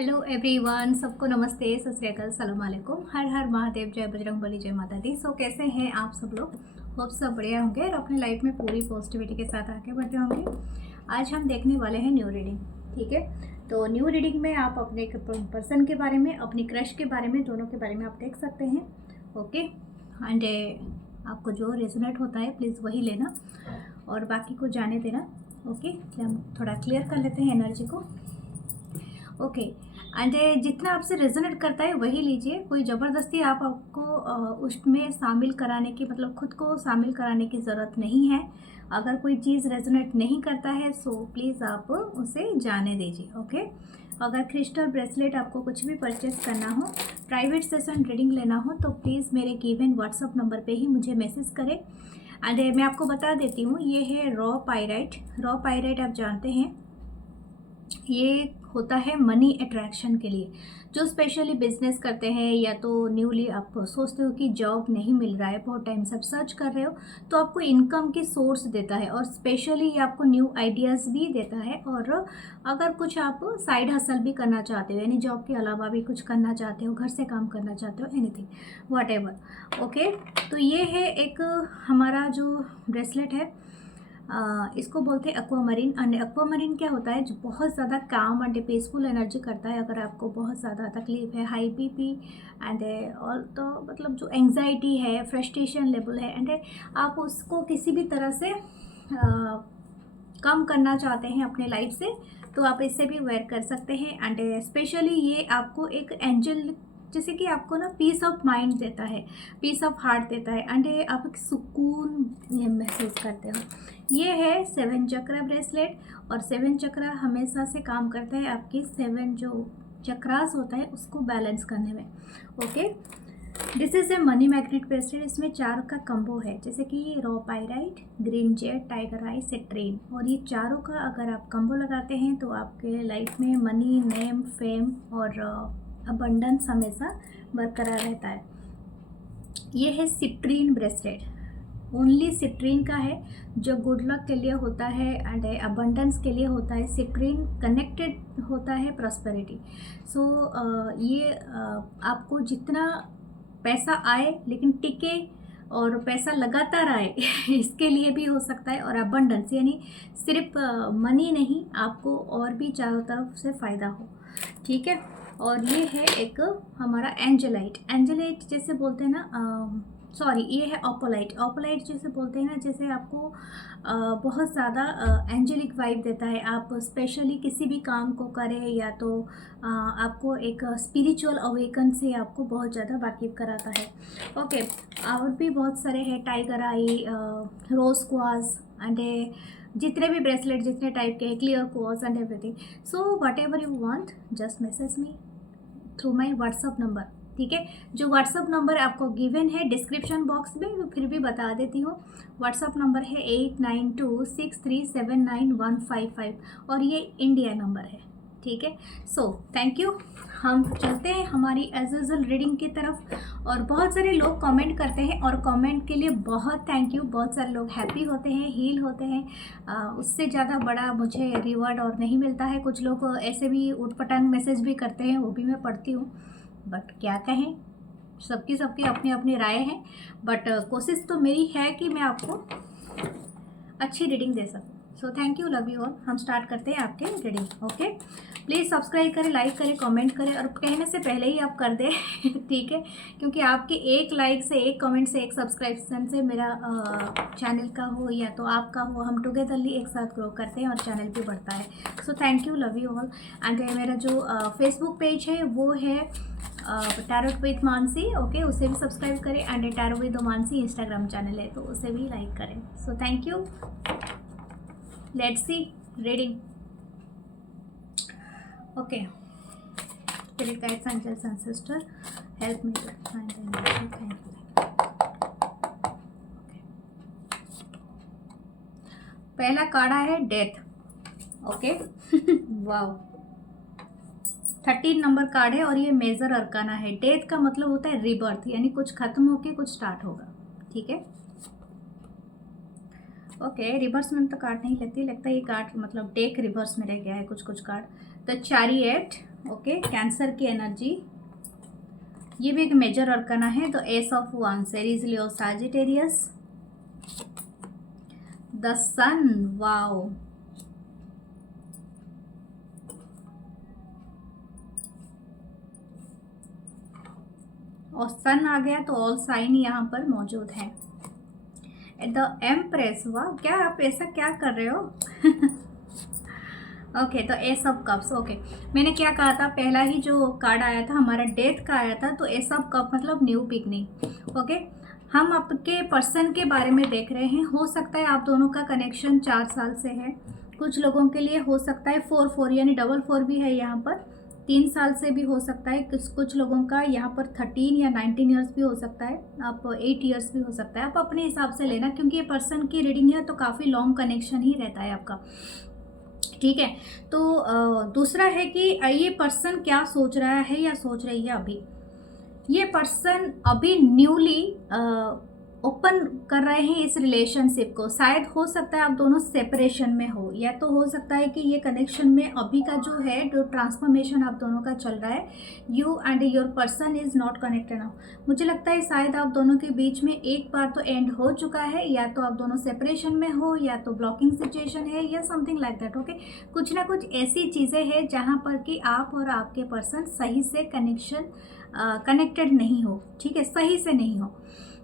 Hello everyone, सबको नमस्ते, सत श्री अकाल, सलाम वालेकुम, हर हर महादेव, जय बजरंगबली, जय माता दी। सो कैसे हैं आप सब लोग? होप सब बढ़िया होंगे और अपनी लाइफ में पूरी पॉजिटिविटी के साथ आगे बढ़ते होंगे। आज हम देखने वाले हैं न्यू रीडिंग। ठीक है, तो न्यू रीडिंग में आप अपने एक पर्सन के बारे में, अपनी क्रश के बारे में, दोनों के बारे में आप देख सकते हैं। ओके, एंड आपको जो रेजोनेट होता है प्लीज़ वही लेना और बाकी को जाने देना। ओके, हम थोड़ा क्लियर कर लेते हैं एनर्जी को। ओके, एंड जितना आपसे रेजोनेट करता है वही लीजिए। कोई ज़बरदस्ती आपको उसमें शामिल कराने की, मतलब खुद को शामिल कराने की ज़रूरत नहीं है। अगर कोई चीज़ रेजोनेट नहीं करता है सो प्लीज़ आप उसे जाने दीजिए। ओके, अगर क्रिस्टल ब्रेसलेट आपको कुछ भी परचेस करना हो, प्राइवेट सेशन रीडिंग लेना हो तो प्लीज़ मेरे गिवन व्हाट्सअप नंबर पे ही मुझे मैसेज करें। एंड मैं आपको बता देती हूँ, ये है रॉ पाइराइट। रॉ पाइराइट आप जानते हैं, ये होता है मनी अट्रैक्शन के लिए। जो स्पेशली बिजनेस करते हैं या तो न्यूली आप सोचते हो कि जॉब नहीं मिल रहा है, बहुत टाइम से आप सर्च कर रहे हो, तो आपको इनकम की सोर्स देता है और स्पेशली ये आपको न्यू आइडियाज़ भी देता है। और अगर कुछ आप साइड हसल भी करना चाहते हो, यानी जॉब के अलावा भी कुछ करना चाहते हो, घर से काम करना चाहते हो, एनीथिंग वॉट एवर। ओके, तो ये है एक हमारा जो ब्रेसलेट है, इसको बोलते हैं एक्वामरीन। एंड एक्वामरीन क्या होता है, जो बहुत ज़्यादा काम एंड पीसफुल एनर्जी करता है। अगर आपको बहुत ज़्यादा तकलीफ है, हाई बीपी एंड और तो मतलब जो एंजाइटी है, फ्रस्ट्रेशन लेवल है, एंड आप उसको किसी भी तरह से कम करना चाहते हैं अपने लाइफ से, तो आप इससे भी वेयर कर सकते हैं। एंड स्पेशली ये आपको एक एंजल, जैसे कि आपको ना पीस ऑफ माइंड देता है, पीस ऑफ हार्ट देता है, एंड आप एक सुकून ये महसूस करते हो। ये है 7 चक्र ब्रेसलेट और 7 चक्र हमेशा से काम करता है आपकी 7 जो चक्रास होता है उसको बैलेंस करने में। Okay, this is a money magnet bracelet. इसमें 4 का कंबो है, जैसे कि raw pyrite, green jade, tiger eye, citrine, और ये चारों का अगर आप कंबो लगाते हैं तो आपके लाइफ में मनी, नेम, फेम और अबंडेंस हमेशा बरकरार रहता है। ये है सिट्रीन ब्रेसलेट, ओनली सिट्रीन का है, जो गुड लक के लिए होता है एंड अबंडेंस के लिए होता है। सिट्रीन कनेक्टेड होता है प्रॉस्पेरिटी। सो ये आपको जितना पैसा आए लेकिन टिके और पैसा लगातार आए इसके लिए भी हो सकता है। और अबंडेंस यानी सिर्फ मनी नहीं, आपको और भी चारों तरफ से फ़ायदा हो। ठीक है, और ये है एक हमारा एंजेलाइट। एंजेलाइट जैसे बोलते हैं ना, सॉरी ये है ओपोलाइट। ओपोलाइट जैसे बोलते हैं ना, जैसे आपको बहुत ज़्यादा एंजेलिक वाइब देता है। आप स्पेशली किसी भी काम को करें या तो आपको एक स्पिरिचुअल अवेकन से आपको बहुत ज़्यादा वाकिफ कराता है। ओके, और भी बहुत सारे हैं, tiger eye, rose quartz and जितने भी ब्रेसलेट जितने टाइप के हैं, clear quartz and everything. So whatever you want just message me through my WhatsApp number. ठीक है, जो व्हाट्सअप नंबर आपको गिवन है डिस्क्रिप्शन बॉक्स में, फिर भी बता देती हूँ। व्हाट्सअप नंबर है 8926379155 और ये इंडिया नंबर है। ठीक है, सो थैंक यू। हम चलते हैं हमारी एज यूजुअल रीडिंग की तरफ। और बहुत सारे लोग कमेंट करते हैं और कमेंट के लिए बहुत थैंक यू। बहुत सारे लोग हैप्पी होते हैं, हील होते हैं, उससे ज़्यादा बड़ा मुझे रिवॉर्ड और नहीं मिलता है। कुछ लोग ऐसे भी उटपटांग मैसेज भी करते हैं, वो भी मैं पढ़ती हूँ, बट क्या कहें, सबकी सबकी अपनी अपनी राय है। बट कोशिश तो मेरी है कि मैं आपको अच्छी रीडिंग दे सकूँ। सो thank you, love you all. हम स्टार्ट करते हैं आपके रीडिंग। ओके, प्लीज़ सब्सक्राइब करें, लाइक करें, कमेंट करें, और कहने से पहले ही आप कर दें ठीक है, क्योंकि आपके एक लाइक से, एक कमेंट से, एक सब्सक्रिप्शन से मेरा चैनल का हो या तो आपका हो, हम टुगेदरली एक साथ ग्रो करते हैं और चैनल भी बढ़ता है। सो thank you, love you all. And मेरा जो फेसबुक पेज है वो है टैरोट विद मानसी। ओके, उसे भी सब्सक्राइब करें। And tarot with Mansi Instagram channel है, तो उसे भी लाइक करें। So thank you, let's see reading. Okay, spirit guides, angels, ancestor, help me to find the energy. Thank you. पहला कार्ड है death. Okay wow, 13 number card है और ये मेजर अरकाना है। डेथ का मतलब होता है रिबर्थ, यानी कुछ खत्म होके कुछ स्टार्ट होगा। ठीक है, ओके, रिवर्स में तो कार्ड नहीं लगता है ये कार्ड, मतलब डेक रिवर्स में रह गया है कुछ कुछ card. The chariot, okay, Cancer की एनर्जी, ये भी एक मेजर अरकाना है। तो ace of wands, Aries, Leo, Sagittarius, the sun, wow, और सन आ गया तो ऑल साइन यहाँ पर मौजूद है। द एम्प्रेस, वाह, क्या आप ऐसा क्या कर रहे हो? ओके, तो एस ऑफ कप्स, ओके, मैंने क्या कहा था, पहला ही जो कार्ड आया था हमारा डेथ का आया था, तो एस ऑफ कप मतलब न्यू बिगनिंग। ओके, हम आपके पर्सन के बारे में देख रहे हैं। हो सकता है आप दोनों का कनेक्शन 4 साल से है, कुछ लोगों के लिए हो सकता है 4 यानी डबल 4 भी है यहाँ पर, 3 साल से भी हो सकता है, कुछ लोगों का यहाँ पर 13 या 19 ईयर्स भी हो सकता है, आप 8 ईयर्स भी हो सकता है, आप अपने हिसाब से लेना, क्योंकि ये पर्सन की रीडिंग है तो काफ़ी लॉन्ग कनेक्शन ही रहता है आपका, ठीक है। तो दूसरा है कि ये पर्सन क्या सोच रहा है या सोच रही है अभी। ये पर्सन अभी न्यूली ओपन कर रहे हैं इस रिलेशनशिप को। शायद हो सकता है आप दोनों सेपरेशन में हो, या तो हो सकता है कि ये कनेक्शन में अभी का जो है, जो ट्रांसफॉर्मेशन आप दोनों का चल रहा है, you and your person is not connected now. मुझे लगता है शायद आप दोनों के बीच में एक बार तो एंड हो चुका है, या तो आप दोनों सेपरेशन में हो, या तो ब्लॉकिंग सिचुएशन है, या समथिंग लाइक दैट। ओके, कुछ ना कुछ ऐसी चीज़ें हैं जहाँ पर कि आप और आपके पर्सन सही से कनेक्टेड नहीं हो, ठीक है, सही से नहीं हो।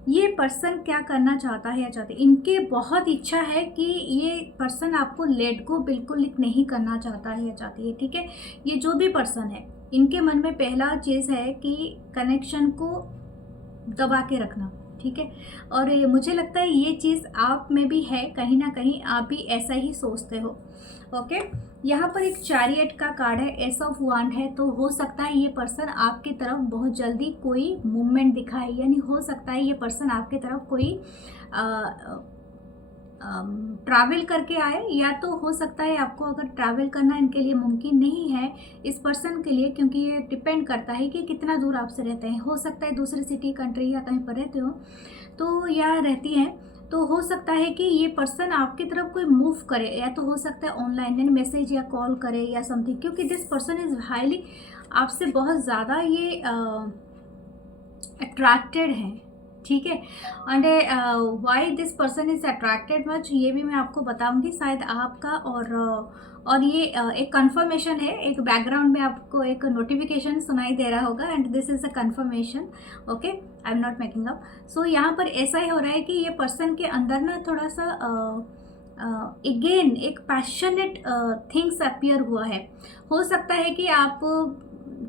ये पर्सन क्या करना चाहता है या चाहते, इनके बहुत इच्छा है कि ये पर्सन आपको लेट गो बिल्कुल नहीं करना चाहता है या चाहती है, ठीक है। ये जो भी पर्सन है, इनके मन में पहला चीज़ है कि कनेक्शन को दबा के रखना, ठीक है। और मुझे लगता है ये चीज़ आप में भी है, कहीं ना कहीं आप भी ऐसा ही सोचते हो। ओके, यहाँ पर एक चैरियट का कार्ड है, एस ऑफ वांड है, तो हो सकता है ये पर्सन आपकी तरफ बहुत जल्दी कोई मूवमेंट दिखाए, यानी हो सकता है ये पर्सन आपकी तरफ कोई ट्रैवल करके आए, या तो हो सकता है आपको अगर ट्रैवल करना इनके लिए मुमकिन नहीं है इस पर्सन के लिए, क्योंकि ये डिपेंड करता है कि कितना दूर आपसे रहते हैं। हो सकता है दूसरी सिटी, कंट्री या कहीं पर रहते हो तो या रहती हैं, तो हो सकता है कि ये पर्सन आपकी तरफ कोई मूव करे, या तो हो सकता है ऑनलाइन यानी मैसेज या कॉल करे या समथिंग, क्योंकि दिस पर्सन इज़ हाईली आपसे बहुत ज़्यादा ये अट्रैक्टेड हैं, ठीक है। And why this person is attracted much, ये भी मैं आपको बताऊंगी शायद आपका, और ये एक कंफर्मेशन है, एक बैकग्राउंड में आपको एक नोटिफिकेशन सुनाई दे रहा होगा, and this is a confirmation. Okay, I am not making up. So यहाँ पर ऐसा ही हो रहा है कि ये पर्सन के अंदर ना थोड़ा सा अगेन एक पैशनेट थिंग्स अपीयर हुआ है। हो सकता है कि आप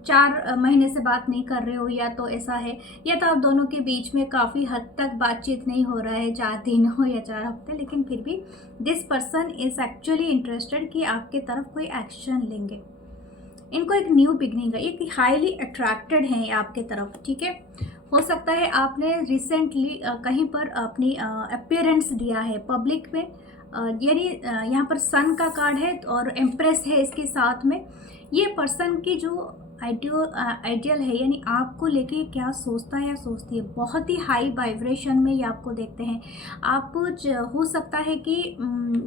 4 महीने से बात नहीं कर रहे हो, या तो ऐसा है, या तो आप दोनों के बीच में काफ़ी हद तक बातचीत नहीं हो रहा है, 4 दिन हो या 4 हफ्ते, लेकिन फिर भी this person is actually interested कि आपके तरफ कोई एक्शन लेंगे। इनको एक न्यू बिगनिंग है, एक हाईली अट्रैक्टेड हैं आपके तरफ, ठीक है। हो सकता है आपने रिसेंटली कहीं पर अपनी अपीयरेंस दिया है पब्लिक में, यानी यहाँ पर सन का कार्ड है और एम्प्रेस है इसके साथ में। ये पर्सन की जो आइडियल है, यानी आपको लेके क्या सोचता है या सोचती है, बहुत ही हाई वाइब्रेशन में ये आपको देखते हैं। आप हो सकता है कि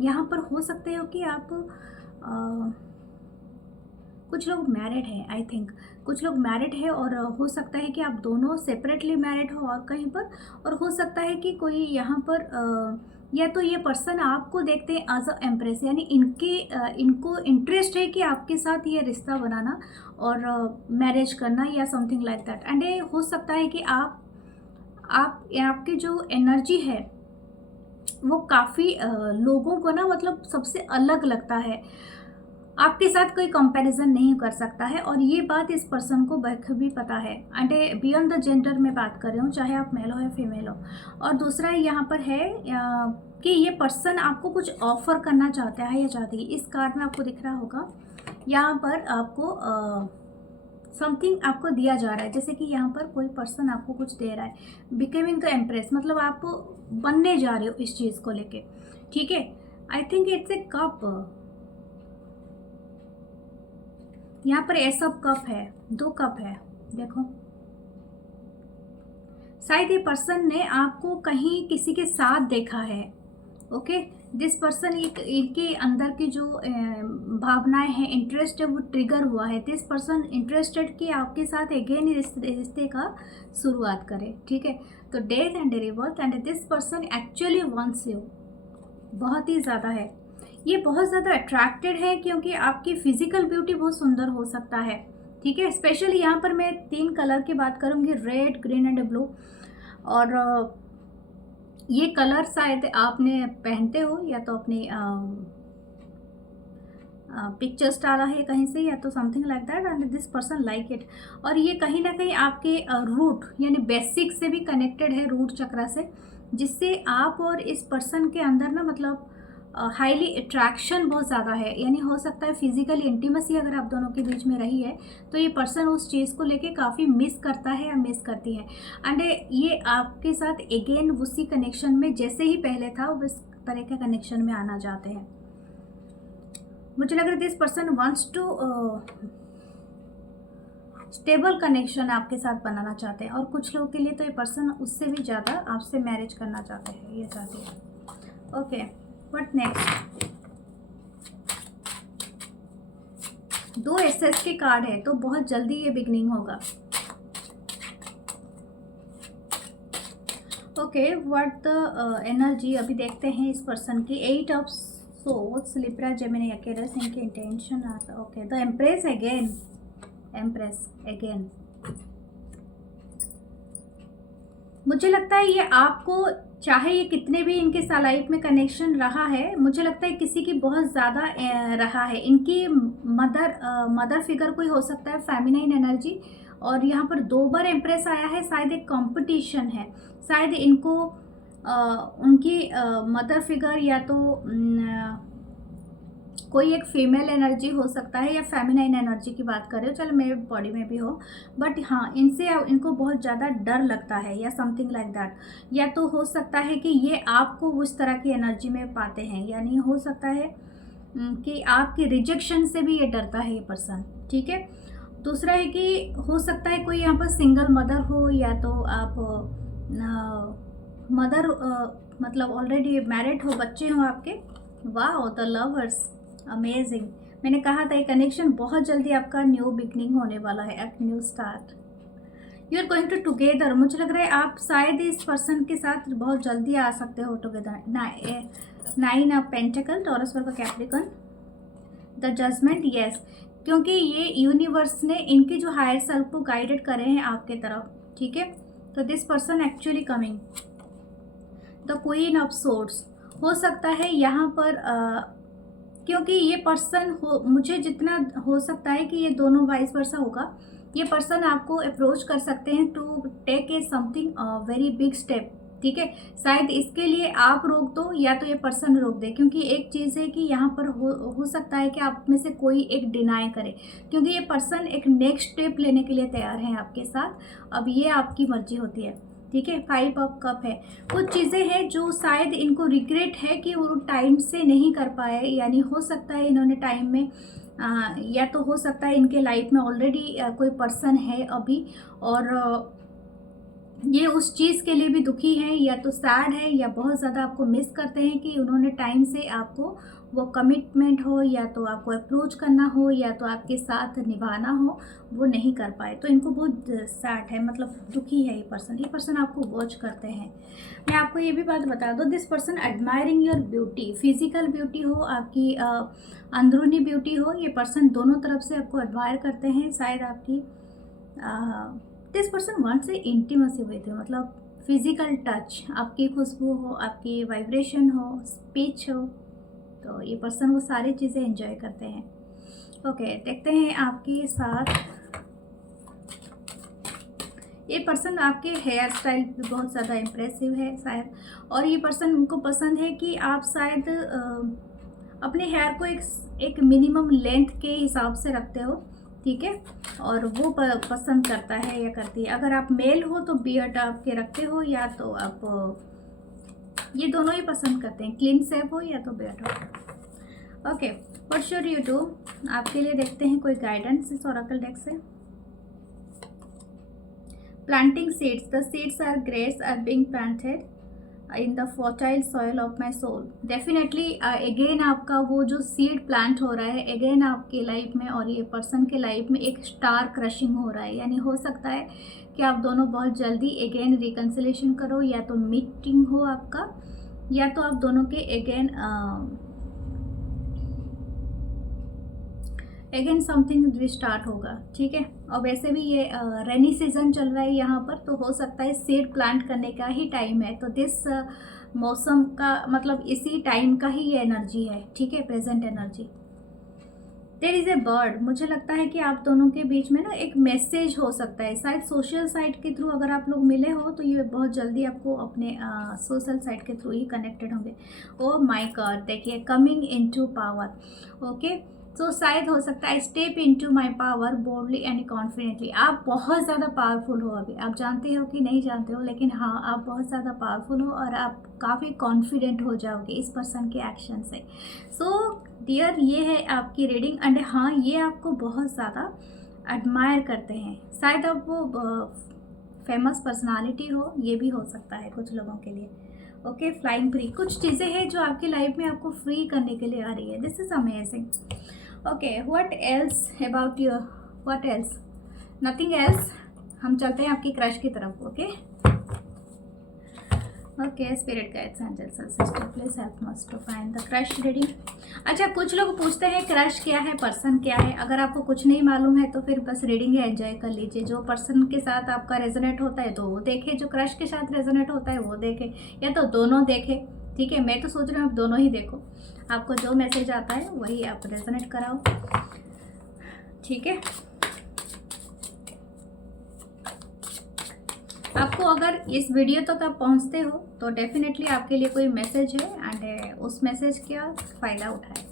यहाँ पर हो सकते हो कि आप कुछ लोग मैरिड हैं, आई थिंक कुछ लोग मैरिड है, और हो सकता है कि आप दोनों सेपरेटली मैरिड हो और कहीं पर, और हो सकता है कि कोई यहाँ पर या तो ये पर्सन आपको देखते हैं एज अ एम्प्रेस, यानी इनको इंटरेस्ट है कि आपके साथ ये रिश्ता बनाना और मैरिज करना या समथिंग लाइक दैट। एंड ये हो सकता है कि आपकी जो एनर्जी है वो काफ़ी लोगों को ना मतलब सबसे अलग लगता है, आपके साथ कोई कंपैरिजन नहीं कर सकता है, और ये बात इस पर्सन को बखूबी पता है। एंड बियॉन्ड द जेंडर में बात कर रही हूँ, चाहे आप मेल हो या फीमेल हो। और दूसरा यहाँ पर है कि ये पर्सन आपको कुछ ऑफर करना चाहता है या चाहती है। इस कार्ड में आपको दिख रहा होगा, यहाँ पर आपको समथिंग आपको दिया जा रहा है, जैसे कि यहाँ पर कोई पर्सन आपको कुछ दे रहा है। बिकमिंग द एम्प्रेस मतलब आप बनने जा रहे हो इस चीज़ को लेके, ठीक है। I think it's a cup, यहाँ पर ऐसा कप है, 2 कप है, देखो। शायद ये पर्सन ने आपको कहीं किसी के साथ देखा है, ओके, दिस पर्सन इनके अंदर की जो भावनाएं हैं, इंटरेस्ट है, वो ट्रिगर हुआ है। दिस पर्सन इंटरेस्टेड कि आपके साथ अगेन रिश्ते का शुरुआत करे, ठीक है। तो death and रिवर्थ, and this person actually wants you, बहुत ही ज़्यादा है। ये बहुत ज़्यादा अट्रैक्टेड है क्योंकि आपकी फिजिकल ब्यूटी बहुत सुंदर हो सकता है, ठीक है। स्पेशली यहाँ पर मैं 3 कलर की बात करूँगी, रेड, ग्रीन एंड ब्लू। और ये कलर शायद आपने पहनते हो या तो अपनी पिक्चर्स डाला है कहीं से, या तो something like that, and this person like it. और ये कहीं ना कहीं आपके रूट यानी बेसिक से भी कनेक्टेड है, रूट चक्रा से, जिससे आप और इस पर्सन के अंदर ना मतलब हाईली अट्रैक्शन बहुत ज़्यादा है। यानी हो सकता है फिजिकली इंटीमेसी अगर आप दोनों के बीच में रही है तो ये पर्सन उस चीज़ को लेके काफ़ी मिस करता है या मिस करती है, एंड ये आपके साथ अगेन उसी कनेक्शन में जैसे ही पहले था उस तरह के कनेक्शन में आना चाहते हैं। मुझे लग रहा है this person wants to stable connection आपके साथ बनाना चाहते हैं, और कुछ लोगों के लिए तो ये पर्सन उससे भी ज़्यादा आपसे मैरिज करना चाहते हैं, ये चाहती है। Okay, what next? 2 एसेस के कार्ड है, तो बहुत जल्दी ये बिगनिंग होगा। ओके, व्हाट द एनर्जी अभी देखते हैं इस पर्सन की। 8 of swords, Libra, Gemini, Aquarius, इनके intention. Okay, the empress again, empress again. मुझे लगता है ये आपको, चाहे ये कितने भी इनके साथ लाइफ में कनेक्शन रहा है, मुझे लगता है किसी की बहुत ज़्यादा रहा है। इनकी मदर फिगर कोई हो सकता है, फेमिनाइन एनर्जी। और यहाँ पर 2 बार एम्प्रेस आया है, शायद एक कंपटीशन है, शायद इनको उनकी मदर फिगर या तो कोई एक फीमेल एनर्जी हो सकता है, या फेमिनाइन एनर्जी की बात करें, चलो मेरे बॉडी में भी हो, बट हाँ इनसे इनको बहुत ज़्यादा डर लगता है या समथिंग लाइक दैट। या तो हो सकता है कि ये आपको उस तरह की एनर्जी में पाते हैं, यानी हो सकता है कि आपके रिजेक्शन से भी ये डरता है ये पर्सन, ठीक है। दूसरा है कि हो सकता है कोई यहाँ पर सिंगल मदर हो, या तो आप मदर मतलब ऑलरेडी मैरिड हो, बच्चे हो आपके। वाह, द लवर्स, अमेजिंग। मैंने कहा था ये कनेक्शन बहुत जल्दी आपका न्यू बिगनिंग होने वाला है, एक new start. You are going to together. मुझे लग रहा है आप शायद इस पर्सन के साथ बहुत जल्दी आ सकते हो टुगेदर। 9 ऑफ पेंटिकल, टॉरस वर्ग कैप्रिकॉर्न, द जजमेंट, यस, क्योंकि ये यूनिवर्स ने इनके जो हायर सेल्फ को गाइडेड करे हैं आपके तरफ, ठीक है। तो this person actually coming, the queen of swords. हो सकता है यहाँ पर क्योंकि ये पर्सन मुझे जितना हो सकता है कि ये दोनों वाइस वर्सा होगा। ये पर्सन आपको अप्रोच कर सकते हैं to take a something very big step, ठीक है। शायद इसके लिए आप रोक दो या तो ये पर्सन रोक दे, क्योंकि एक चीज़ है कि यहाँ पर हो सकता है कि आप में से कोई एक डिनाई करे, क्योंकि ये पर्सन एक नेक्स्ट स्टेप लेने के लिए तैयार है आपके साथ। अब ये आपकी मर्जी होती है, ठीक है। 5 ऑफ कप है, कुछ चीज़ें हैं जो शायद इनको रिग्रेट है कि वो टाइम से नहीं कर पाए, यानी हो सकता है इन्होंने टाइम में या तो हो सकता है इनके लाइफ में ऑलरेडी कोई पर्सन है अभी, और ये उस चीज़ के लिए भी दुखी है, या तो सैड है, या बहुत ज़्यादा आपको मिस करते हैं कि उन्होंने टाइम से आपको वो कमिटमेंट हो, या तो आपको अप्रोच करना हो, या तो आपके साथ निभाना हो, वो नहीं कर पाए। तो इनको बहुत सैड है, मतलब दुखी है ये पर्सन आपको वॉच करते हैं। मैं आपको ये भी बात बता दूँ, this person admiring your beauty, physical beauty हो, आपकी अंदरूनी ब्यूटी हो, ये पर्सन दोनों तरफ से आपको एडमायर करते हैं। शायद आपकी दिस पर्सन वांट्स से इंटीमेसी हुई थी, मतलब फिजिकल टच, आपकी खुशबू हो, आपकी वाइब्रेशन हो, स्पीच हो, तो ये पर्सन वो सारी चीज़ें एंजॉय करते हैं। ओके, देखते हैं आपके साथ ये पर्सन, आपके हेयर स्टाइल भी बहुत ज़्यादा इम्प्रेसिव है शायद, और ये पर्सन उनको पसंद है कि आप शायद अपने हेयर को एक मिनिमम लेंथ के हिसाब से रखते हो, ठीक है, और वो पसंद करता है या करती है। अगर आप मेल हो तो बियर्ड आपके रखते हो, या तो आप ये दोनों ही पसंद करते हैं, क्लीन शेव हो या तो बियर्ड हो। Okay, what should you do? आपके लिए देखते हैं कोई गाइडेंस इस ओरेकल डेक से। Planting seeds, the seeds are grace are being planted, in the fertile soil of my soul. Definitely again आपका वो जो सीड प्लांट हो रहा है अगेन आपके लाइफ में और ये पर्सन के लाइफ में एक स्टार क्रशिंग हो रहा है। यानी हो सकता है कि आप दोनों बहुत जल्दी अगेन रिकन्सिलेशन करो, या तो मीटिंग हो आपका, या तो आप दोनों के अगेन समथिंग रिस्टार्ट होगा। ठीक है, और वैसे भी ये रेनी सीजन चल रहा है यहाँ पर, तो हो सकता है सीड प्लांट करने का ही टाइम है। तो दिस मौसम का मतलब इसी टाइम का ही ये एनर्जी है। ठीक है, present energy. There is a bird. मुझे लगता है कि आप दोनों के बीच में ना एक मैसेज हो सकता है, शायद सोशल साइट के थ्रू अगर आप लोग मिले हो तो ये बहुत जल्दी आपको अपने सोशल साइट के थ्रू ही कनेक्टेड होंगे। ओ माय गॉड, देखिए कमिंग इनटू पावर। ओके, तो शायद हो सकता है step into my power boldly and confidently. आप बहुत ज़्यादा पावरफुल हो अभी, आप जानते हो कि नहीं जानते हो, लेकिन हाँ आप बहुत ज़्यादा पावरफुल हो और आप काफ़ी कॉन्फिडेंट हो जाओगे इस पर्सन के एक्शन से। सो डियर, ये है आपकी रीडिंग एंड हाँ ये आपको बहुत ज़्यादा एडमायर करते हैं। शायद अब वो फेमस पर्सनालिटी हो, ये भी हो सकता है कुछ लोगों के लिए। ओके, फ्लाइंग फ्री, कुछ चीज़ें हैं जो आपकी लाइफ में आपको फ्री करने के लिए आ रही है। This is amazing. Okay, what else about your, what else, nothing else. हम चलते हैं आपकी क्रश की तरफ। Okay okay, spirit guides angels sister please help us to find the crush reading. अच्छा, कुछ लोग पूछते हैं क्रश क्या है, पर्सन क्या है। अगर आपको कुछ नहीं मालूम है तो फिर बस रीडिंग एंजॉय कर लीजिए। जो पर्सन के साथ आपका रेजोनेट होता है तो वो देखे, जो क्रश के साथ रेजोनेट होता है वो देखे, या तो दोनों देखे। ठीक है, मैं तो सोच रही हूँ आप दोनों ही देखो, आपको जो मैसेज आता है वही आप रेजोनेट कराओ। ठीक है, आपको अगर इस वीडियो तक आप पहुंचते हो तो डेफिनेटली आपके लिए कोई मैसेज है एंड उस मैसेज का फ़ायदा उठाए।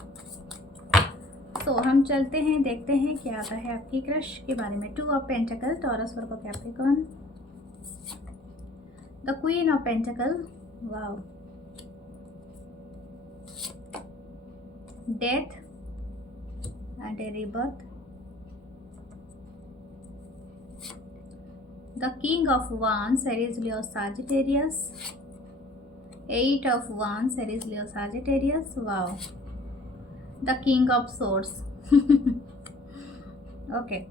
तो हम चलते हैं, देखते हैं क्या आता है आपकी क्रश के बारे में। 2 of pentacle, Taurus Virgo Capricorn, the queen of pentacle, wow, death and A rebirth, the king of wands, Aries, Leo, Sagittarius, 8 of wands, Aries, Leo, Sagittarius, wow, the king of swords। Okay,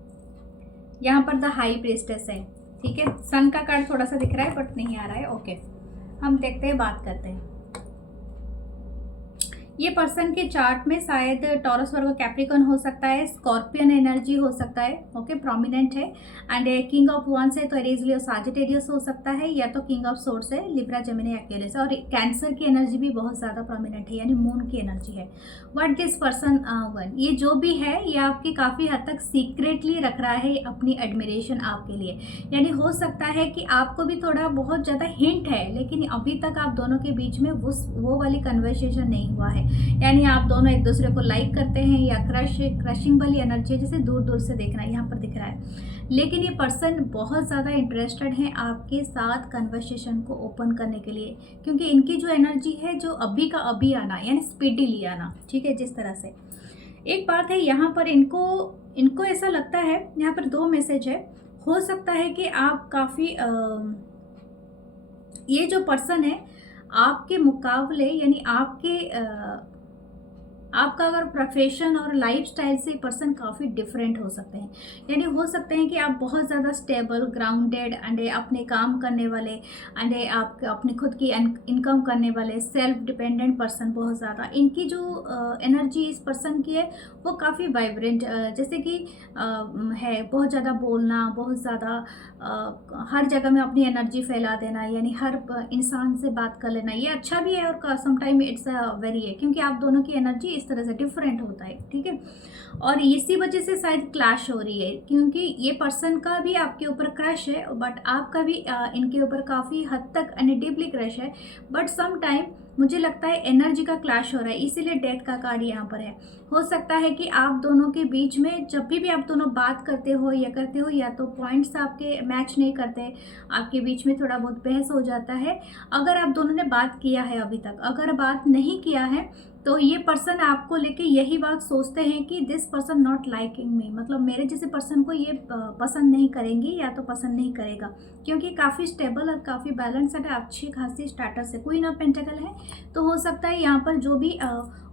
यहाँ पर the high priestess है। ठीक है, सन का card थोड़ा सा दिख रहा है बट नहीं आ रहा है। ओके, हम देखते हैं, बात करते हैं। ये पर्सन के चार्ट में शायद टॉरस वर्गो कैप्रिकॉर्न हो सकता है, स्कॉर्पियन एनर्जी हो सकता है। ओके, प्रोमिनेंट है एंड किंग ऑफ वांस है तो एरीज, लियो, साजिटेरियस हो सकता है, या तो किंग ऑफ सोर्स है लिब्रा, जेमिनी, एक्वेरियस। और कैंसर की एनर्जी भी बहुत ज़्यादा प्रोमिनेंट है, यानी मून की एनर्जी है। व्हाट दिस पर्सन वन, ये जो भी है ये आपकी काफ़ी हद तक सीक्रेटली रख रहा है अपनी एडमिरेशन आपके लिए। यानी हो सकता है कि आपको भी थोड़ा बहुत ज़्यादा हिंट है, लेकिन अभी तक आप दोनों के बीच में वो वाली कन्वर्सेशन नहीं हुआ है। यानी आप दोनों एक दूसरे को लाइक करते हैं, या क्रशिंग वाली एनर्जी है, जैसे दूर दूर से देखना यहाँ पर दिख रहा है। लेकिन ये पर्सन बहुत ज़्यादा इंटरेस्टेड है आपके साथ कन्वर्सेशन को ओपन करने के लिए, क्योंकि इनकी जो एनर्जी है जो अभी का अभी आना, यानी स्पीडीली आना। ठीक है, जिस तरह से एक बात है यहाँ पर इनको ऐसा लगता है, यहाँ पर 2 मैसेज है। हो सकता है कि आप काफ़ी ये जो पर्सन है आपके मुकाबले, यानी आपका अगर प्रोफेशन और लाइफस्टाइल से पर्सन काफ़ी डिफरेंट हो सकते हैं। यानी हो सकते हैं कि आप बहुत ज़्यादा स्टेबल, ग्राउंडेड एंड अपने काम करने वाले एंड आप अपनी खुद की इनकम करने वाले, सेल्फ डिपेंडेंट पर्सन बहुत ज़्यादा। इनकी जो एनर्जी इस पर्सन की है वो काफ़ी वाइब्रेंट, जैसे कि है बहुत ज़्यादा बोलना, बहुत ज़्यादा हर जगह में अपनी एनर्जी फैला देना, यानी हर इंसान से बात कर लेना। ये अच्छा भी है और समटाइम इट्स वेरी है, क्योंकि आप दोनों की एनर्जी इस तरह से डिफरेंट होता है। ठीक है, और इसी वजह से शायद क्लैश हो रही है, क्योंकि ये पर्सन का भी आपके ऊपर क्रश है बट आपका भी इनके ऊपर काफ़ी हद तक डीपली क्रश है, बट सम टाइम मुझे लगता है एनर्जी का क्लैश हो रहा है, इसीलिए डेथ का कार्ड यहाँ पर है। हो सकता है कि आप दोनों के बीच में जब भी आप दोनों बात करते हो या करते हो, या तो पॉइंट्स आपके मैच नहीं करते, आपके बीच में थोड़ा बहुत बहस हो जाता है। अगर आप दोनों ने बात किया है अभी तक, अगर बात नहीं किया है तो ये पर्सन आपको लेके यही बात सोचते हैं कि दिस पर्सन नॉट लाइकिंग मी, मतलब मेरे जैसे पर्सन को ये पसंद नहीं करेंगी या तो पसंद नहीं करेगा, क्योंकि काफ़ी स्टेबल और काफ़ी बैलेंस्ड है, अच्छी खासी स्टेटस है, क्वीन ऑफ पेंटिकल है। तो हो सकता है यहाँ पर जो भी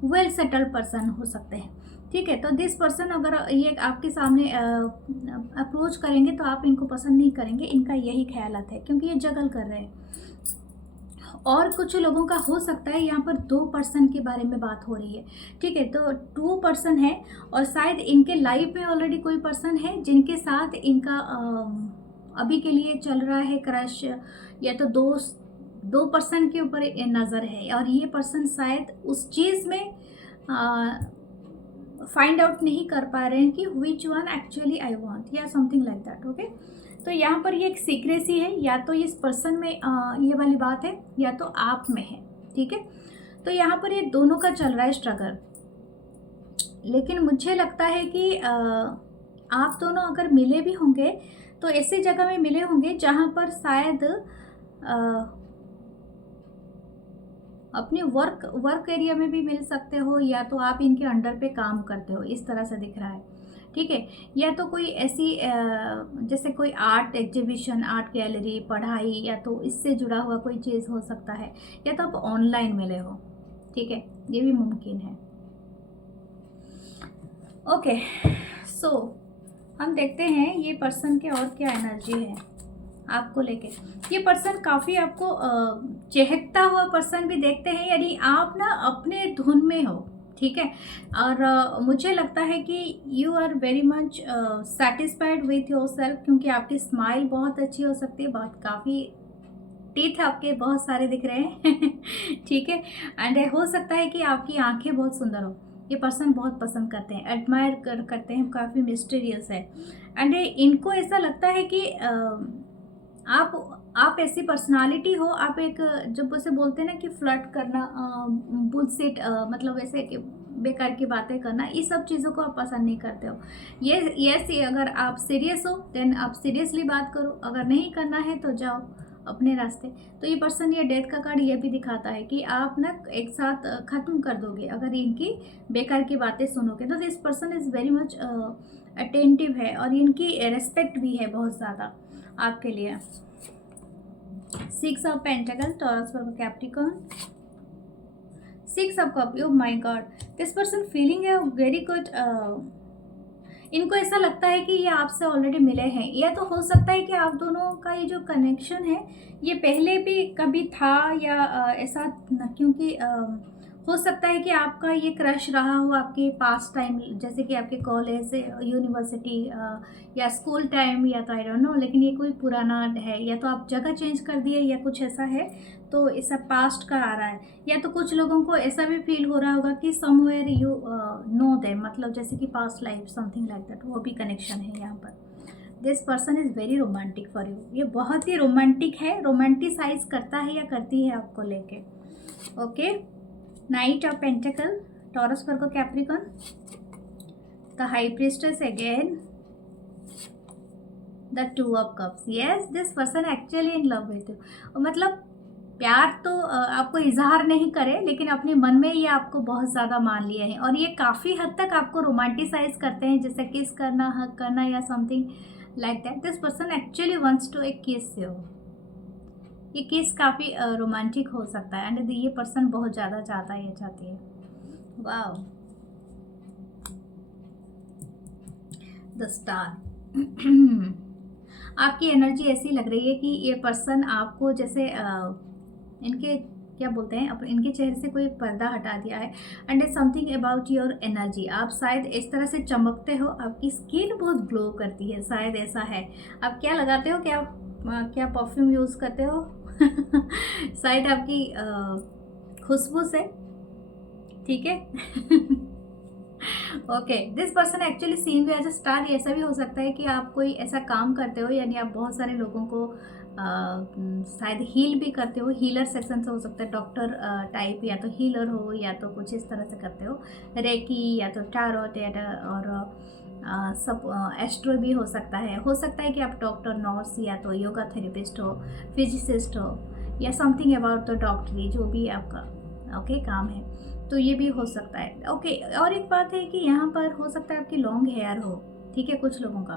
वेल सेटल्ड पर्सन हो सकते हैं, ठीक है। तो दिस पर्सन अगर ये आपके सामने अप्रोच करेंगे तो आप इनको पसंद नहीं करेंगे, इनका यही ख्यालात है, क्योंकि ये जगल कर रहे हैं। और कुछ लोगों का हो सकता है यहाँ पर 2 पर्सन के बारे में बात हो रही है, ठीक है। तो 2 पर्सन है और शायद इनके लाइफ में ऑलरेडी कोई पर्सन है जिनके साथ इनका अभी के लिए चल रहा है क्रश, या तो दोस्त। 2 पर्सन के ऊपर नज़र है और ये पर्सन शायद उस चीज़ में फाइंड आउट नहीं कर पा रहे हैं कि which one actually I want या समथिंग लाइक दैट, ओके। तो यहाँ पर ये एक सीक्रेसी है, या तो इस पर्सन में ये वाली बात है या तो आप में है, ठीक है। तो यहाँ पर ये दोनों का चल रहा है स्ट्रगल, लेकिन मुझे लगता है कि आप दोनों अगर मिले भी होंगे तो ऐसी जगह में मिले होंगे जहाँ पर शायद अपने वर्क एरिया में भी मिल सकते हो, या तो आप इनके अंडर पे काम करते हो, इस तरह से दिख रहा है, ठीक है। या तो कोई ऐसी जैसे कोई आर्ट एग्जीबिशन, आर्ट गैलरी, पढ़ाई, या तो इससे जुड़ा हुआ कोई चीज़ हो सकता है, या तो आप ऑनलाइन मिले हो, ठीक है, ये भी मुमकिन है। ओके, सो हम देखते हैं ये पर्सन के और क्या एनर्जी है आपको लेके। ये पर्सन काफ़ी आपको चहकता हुआ पर्सन भी देखते हैं, यानी आप ना अपने धुन में हो, ठीक है। और मुझे लगता है कि you are very much satisfied with your self, क्योंकि आपकी स्माइल बहुत अच्छी हो सकती है, बहुत काफ़ी टीथ आपके बहुत सारे दिख रहे हैं ठीक है। एंड हो सकता है कि आपकी आंखें बहुत सुंदर हो, ये पर्सन बहुत पसंद करते हैं, एडमायर करते हैं, काफ़ी मिस्टीरियस है। एंड इनको ऐसा लगता है कि आप ऐसी पर्सनालिटी हो, आप एक जब उसे बोलते हैं ना कि फ्लर्ट करना, बुलशिट, मतलब ऐसे कि बेकार की बातें करना, इस सब चीज़ों को आप पसंद नहीं करते हो। ये अगर आप सीरियस हो देन आप सीरियसली बात करो, अगर नहीं करना है तो जाओ अपने रास्ते। तो ये पर्सन, ये डेथ का कार्ड ये भी दिखाता है कि आप ना एक साथ ख़त्म कर दोगे अगर इनकी बेकार की बातें सुनोगे। तो this person is very much attentive है और इनकी रेस्पेक्ट भी है बहुत ज़्यादा आपके लिए। 6 of pentacle, taurus for Capricorn, 6 of cup, oh my God, this person feeling है वेरी गुड। इनको ऐसा लगता है कि ये आपसे ऑलरेडी मिले हैं, या तो हो सकता है कि आप दोनों का ये जो कनेक्शन है ये पहले भी कभी था, या ऐसा क्योंकि हो सकता है कि आपका ये क्रश रहा हो आपके पास टाइम, जैसे कि आपके कॉलेज, यूनिवर्सिटी या स्कूल टाइम, या तो आई डोंट नो, लेकिन ये कोई पुराना है, या तो आप जगह चेंज कर दिए या कुछ ऐसा है, तो ऐसा पास्ट का आ रहा है। या तो कुछ लोगों को ऐसा भी फील हो रहा होगा कि समवेयर यू नो देम, मतलब जैसे कि past life, something like that, वो भी कनेक्शन है यहाँ पर। This person is very romantic for you, ये बहुत ही रोमांटिक है, रोमांटिसाइज करता है या करती है आपको लेके, okay. Knight of Pentacle, Taurus, Virgo, Capricorn, the High Priestess again, the 2 of Cups. Yes, this person actually in love with you. मतलब प्यार तो आपको इजहार नहीं करे, लेकिन अपने मन में ये आपको बहुत ज़्यादा मान लिए हैं, और ये काफ़ी हद तक आपको रोमांटिसाइज करते हैं, जैसे किस करना, हक करना, या something like that. This person actually wants to एक किस यू, ये केस काफ़ी रोमांटिक हो सकता है, एंड ये पर्सन बहुत ज़्यादा चाहता है या चाहती है। वाओ, द स्टार आपकी एनर्जी ऐसी लग रही है कि ये पर्सन आपको जैसे इनके क्या बोलते हैं, इनके चेहरे से कोई पर्दा हटा दिया है, and something about your energy, आप शायद इस तरह से चमकते हो, आपकी स्किन बहुत ग्लो करती है, शायद ऐसा है। आप क्या लगाते हो, क्या परफ्यूम यूज़ करते हो शायद आपकी खुशबू से, ठीक है okay. This person actually seen as a star, ऐसा भी हो सकता है कि आप कोई ऐसा काम करते हो, यानी आप बहुत सारे लोगों को शायद हील भी करते हो, हीलर सेक्शन से हो सकता है, डॉक्टर टाइप, या तो हीलर हो, या तो कुछ इस तरह से करते हो, रेकी, या तो टारोट, और सब एस्ट्रो भी हो सकता है कि आप डॉक्टर, नर्स, या तो योगा थेरेपिस्ट हो, फिजिसिस्ट हो, या समथिंग अबाउट द डॉक्टरी, जो भी आपका ओके काम है। तो ये भी हो सकता है। ओके, और एक बात है कि यहाँ पर हो सकता है आपकी लॉन्ग हेयर हो, ठीक है, कुछ लोगों का,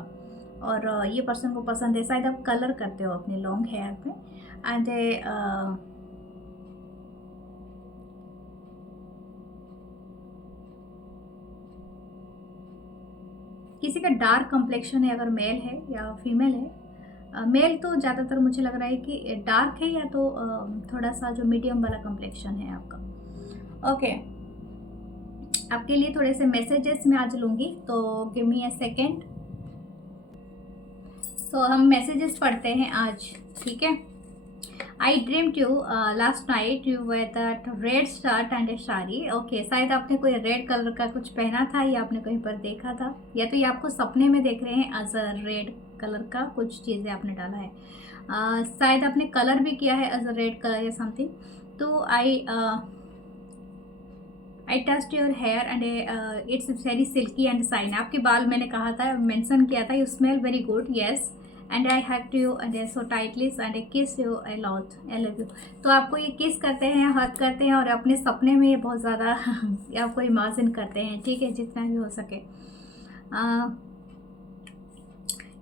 और ये पर्सन को पसंद है, शायद आप कलर करते हो अपने लॉन्ग हेयर पे। एंड किसी का डार्क कम्प्लेक्शन है, अगर मेल है या फीमेल है, मेल तो ज़्यादातर मुझे लग रहा है कि डार्क है, या तो थोड़ा सा जो मीडियम वाला कम्प्लेक्शन है आपका। ओके, आपके लिए थोड़े से मैसेजेस मैं आज लूँगी, तो गिव मी अ सेकेंड। सो हम मैसेजेस पढ़ते हैं आज, ठीक है। I dreamed you last night you wear that red shirt and a sari. Okay, शायद आपने कोई रेड कलर का कुछ पहना था, या आपने कहीं पर देखा था, या तो ये आपको सपने में देख रहे हैं एज अ रेड कलर का कुछ चीज़ें आपने डाला है। शायद आपने कलर भी किया है एज अ रेड कलर या समथिंग। तो I trust your hair and it's very silky and shine. आपके बाल मैंने कहा था, मेंशन किया था, you smell very good, yes, and I hug to you and so tightly and I kiss you I lot, I love you. तो आपको ये किस करते हैं, हग करते हैं, और अपने सपने में ये बहुत ज़्यादा आपको इमेजिन करते हैं, ठीक है, जितना भी हो सके।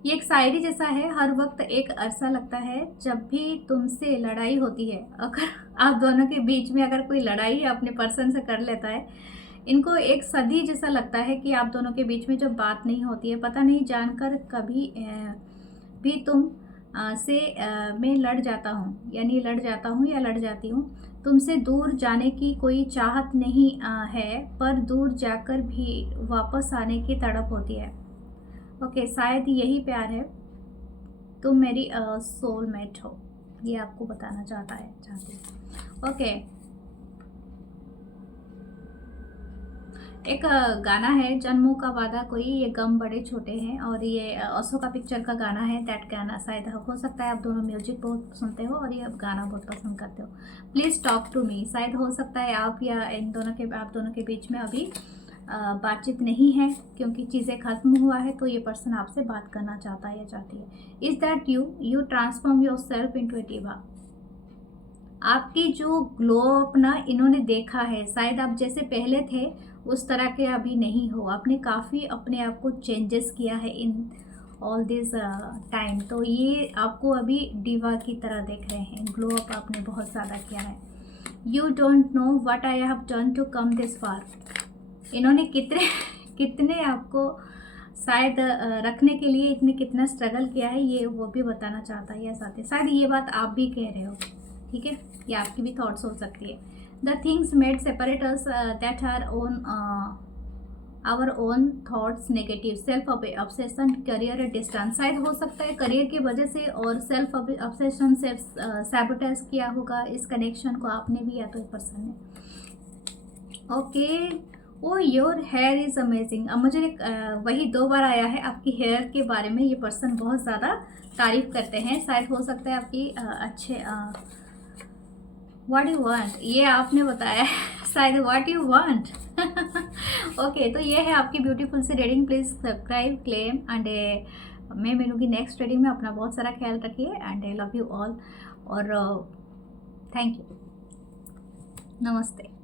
ये एक शायरी जैसा है। हर वक्त एक अरसा लगता है जब भी तुमसे लड़ाई होती है। अगर आप दोनों के बीच में अगर कोई लड़ाई अपने पर्सन से कर लेता है, इनको एक सदी जैसा लगता है कि आप दोनों के बीच में जब बात नहीं होती है, पता नहीं जानकर कभी भी तुम से मैं लड़ जाता हूँ, यानी लड़ जाता हूँ या लड़ जाती हूँ। तुमसे दूर जाने की कोई चाहत नहीं है, पर दूर जाकर भी वापस आने की तड़प होती है। ओके, शायद यही प्यार है, तुम मेरी सोलमेट हो, ये आपको बताना चाहती है। ओके, एक गाना है, जन्मों का वादा कोई, ये गम बड़े छोटे हैं, और ये अशोका पिक्चर का गाना है। दैट गाना शायद हो सकता है आप दोनों म्यूजिक बहुत सुनते हो और ये गाना बहुत पसंद करते हो। प्लीज़ टॉक टू मी, शायद हो सकता है आप या आप दोनों के बीच में अभी बातचीत नहीं है, क्योंकि चीज़ें खत्म हुआ है, तो ये पर्सन आपसे बात करना चाहता है या चाहती है। Is that you transform your self into a diva. आपकी जो ग्लो अप ना इन्होंने देखा है, शायद आप जैसे पहले थे उस तरह के अभी नहीं हो, आपने काफ़ी अपने आप को चेंजेस किया है इन ऑल दिस टाइम। तो ये आपको अभी डिवा की तरह देख रहे हैं, ग्लो अप आपने बहुत ज़्यादा किया है। You don't know what I have done to come this far. इन्होंने कितने आपको शायद रखने के लिए इतने कितना स्ट्रगल किया है, ये वो भी बताना चाहता है या साथ ही शायद ये बात आप भी कह रहे हो, ठीक है, ये आपकी भी थॉट्स हो सकती है। The things made separate us that are own our own thoughts negative, self obsession, career distance. शायद हो सकता है करियर की वजह से और सेल्फ ऑब्सेशन, सेल्फ सैबोटेज किया होगा इस कनेक्शन को आपने भी या तो पर्सन ने। Okay, oh your hair is amazing. अब मुझे वही 2 बार आया है आपकी हेयर के बारे में, ये पर्सन बहुत ज़्यादा तारीफ करते हैं। शायद हो सकता है आपकी अच्छे व्हाट यू वांट, ये आपने बताया है शायद व्हाट यू वांट। ओके, तो ये है आपकी ब्यूटीफुल सी reading. Please subscribe, claim and मैं मिलूँगी नेक्स्ट रीडिंग में। अपना बहुत सारा ख्याल रखिए and I love you all, और थैंक यू, नमस्ते।